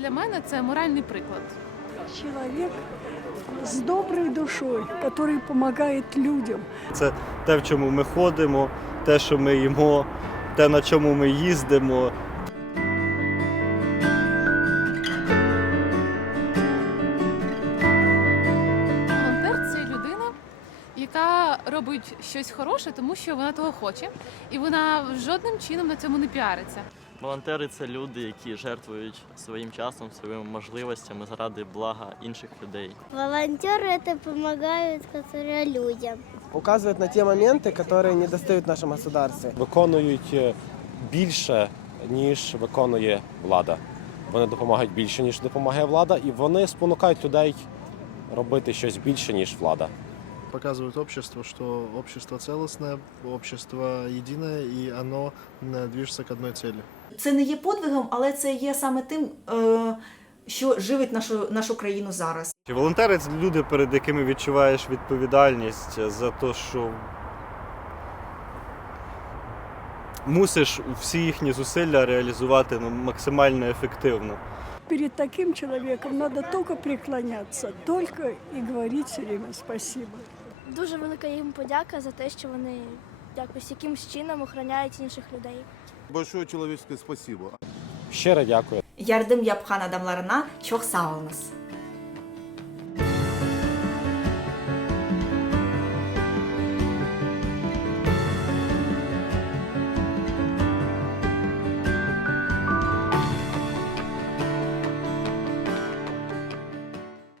Для мене це моральний приклад. Человек с доброй душой, который помогает людям. Це те, в чому ми ходимо, те, що ми їмо, те, на чому ми їздимо. Волонтер це людина, яка робить щось хороше, тому що вона того хоче, і вона жодним чином на цьому не піариться. Волонтери це люди, які жертвують своїм часом, своїми можливостями заради блага інших людей. Волонтеры это помогают, которые людям. указывает на те моменты, которые не достают в нашем государстве. виконують е, більше, ніж виконує влада. Вони допомагають більше, ніж допомагає влада, і вони спонукають людей робити щось більше, ніж влада. показывают обществу, что общество целостное, общество единое, и оно движется к одной цели. Це не є подвигом, але це є саме тим, е, що живить нашу, нашу країну зараз. Волонтери це люди, перед якими відчуваєш відповідальність за те, що мусиш всі їхні зусилля реалізувати ну, максимально ефективно. Перед таким человеком надо только преклоняться, только и говорить все время спасибо. Дуже велика їм подяка за те, що вони якось якимось чином охороняють інших людей. Большое человеческое спасибо. Щиро дякую. Ярдим япхана дамларына чох сау олыңыз